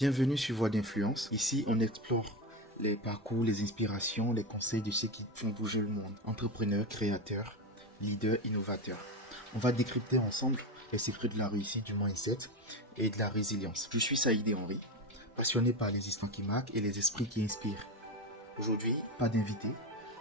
Bienvenue sur Voix d'influence. Ici, on explore les parcours, les inspirations, les conseils de ceux qui font bouger le monde. Entrepreneurs, créateurs, leaders, innovateurs. On va décrypter ensemble les secrets de la réussite du mindset et de la résilience. Je suis Saïdé Henry, passionné par les histoires qui marquent et les esprits qui inspirent. Aujourd'hui, pas d'invité,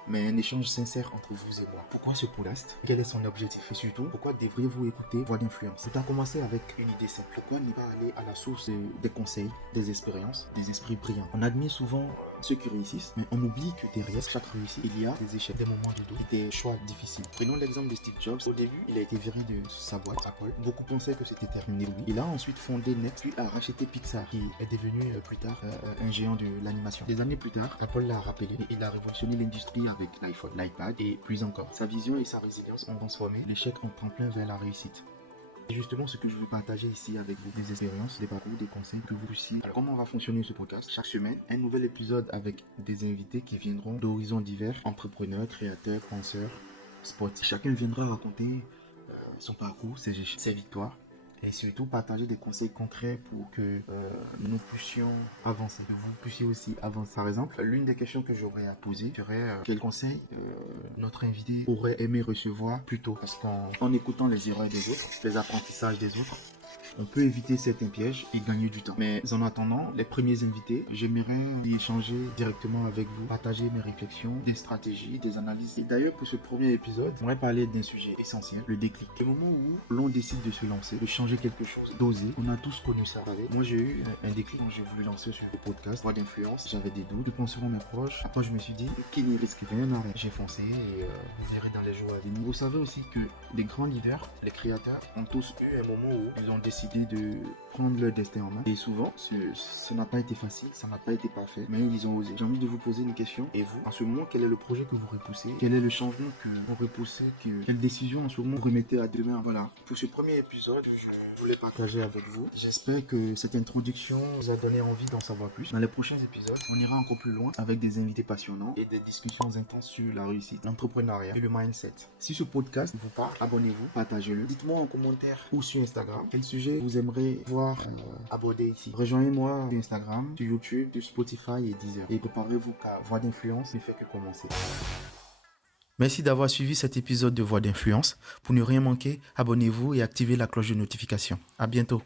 mais un échange sincère entre vous et moi. Pourquoi ce podcast? Quel est son objectif? Et surtout, pourquoi devriez-vous écouter Voix d'influence? C'est à commencer avec une idée simple. Pourquoi ne pas aller à la source des conseils, des expériences, des esprits brillants? On admire souvent ceux qui réussissent, mais on oublie que derrière chaque réussite, il y a des échecs, des moments de doute, des choix difficiles. Prenons l'exemple de Steve Jobs. Au début, il a été viré de sa boîte Apple. Beaucoup pensaient que c'était terminé. Oui. Il a ensuite fondé Next, puis a racheté Pixar, qui est devenu plus tard un géant de l'animation. Des années plus tard, Apple l'a rappelé et il a révolutionné l'industrie avec l'iPhone, l'iPad et plus encore. Sa vision et sa résilience ont transformé l'échec en tremplin vers la réussite. C'est justement ce que je veux partager ici avec vous, des expériences, des parcours, des conseils que vous puissiez. Alors comment va fonctionner ce podcast? Chaque semaine, un nouvel épisode avec des invités qui viendront d'horizons divers, entrepreneurs, créateurs, penseurs, sportifs. Chacun viendra raconter son parcours, ses victoires et surtout partager des conseils concrets pour que nous puissions avancer, que vous puissiez aussi avancer. Par exemple, l'une des questions que j'aurais à poser serait quel conseil notre invité aurait aimé recevoir plus tôt. Parce qu'en écoutant les erreurs des autres, les apprentissages des autres, on peut éviter certains pièges et gagner du temps. Mais en attendant, les premiers invités, j'aimerais y échanger directement avec vous, partager mes réflexions, des stratégies, des analyses. Et d'ailleurs, pour ce premier épisode, j'aimerais parler d'un sujet essentiel, le déclic. Le moment où l'on décide de se lancer, de changer quelque chose, d'oser. On a tous connu ça. Moi, j'ai eu un déclic quand j'ai voulu lancer sur le podcast, Voix d'influence. J'avais des doutes, je pensais à mes proches. Après, je me suis dit, qui n'y risque rien, n'arrête. J'ai foncé et vous verrez dans les jours à venir. Vous savez aussi que les grands leaders, les créateurs, ont tous eu un moment où ils ont décidé de prendre leur destin en main. Et souvent, ça n'a pas été facile, ça n'a pas été parfait, mais ils ont osé. J'ai envie de vous poser une question. Et vous, en ce moment, quel est le projet que vous repoussez? Quel est le changement que vous repoussez? Quelle décision en ce moment vous remettez à demain? Voilà. Pour ce premier épisode, je voulais partager avec vous. J'espère que cette introduction vous a donné envie d'en savoir plus. Dans les prochains épisodes, on ira encore plus loin avec des invités passionnants et des discussions intenses sur la réussite, l'entrepreneuriat et le mindset. Si ce podcast vous parle, abonnez-vous, partagez-le. Dites-moi en commentaire ou sur Instagram quel sujet vous aimeriez voir abordé ici. Rejoignez-moi sur Instagram, sur YouTube, sur Spotify et Deezer. Et préparez-vous car Voix d'influence ne fait que commencer. Merci d'avoir suivi cet épisode de Voix d'influence. Pour ne rien manquer, abonnez-vous et activez la cloche de notification. À bientôt.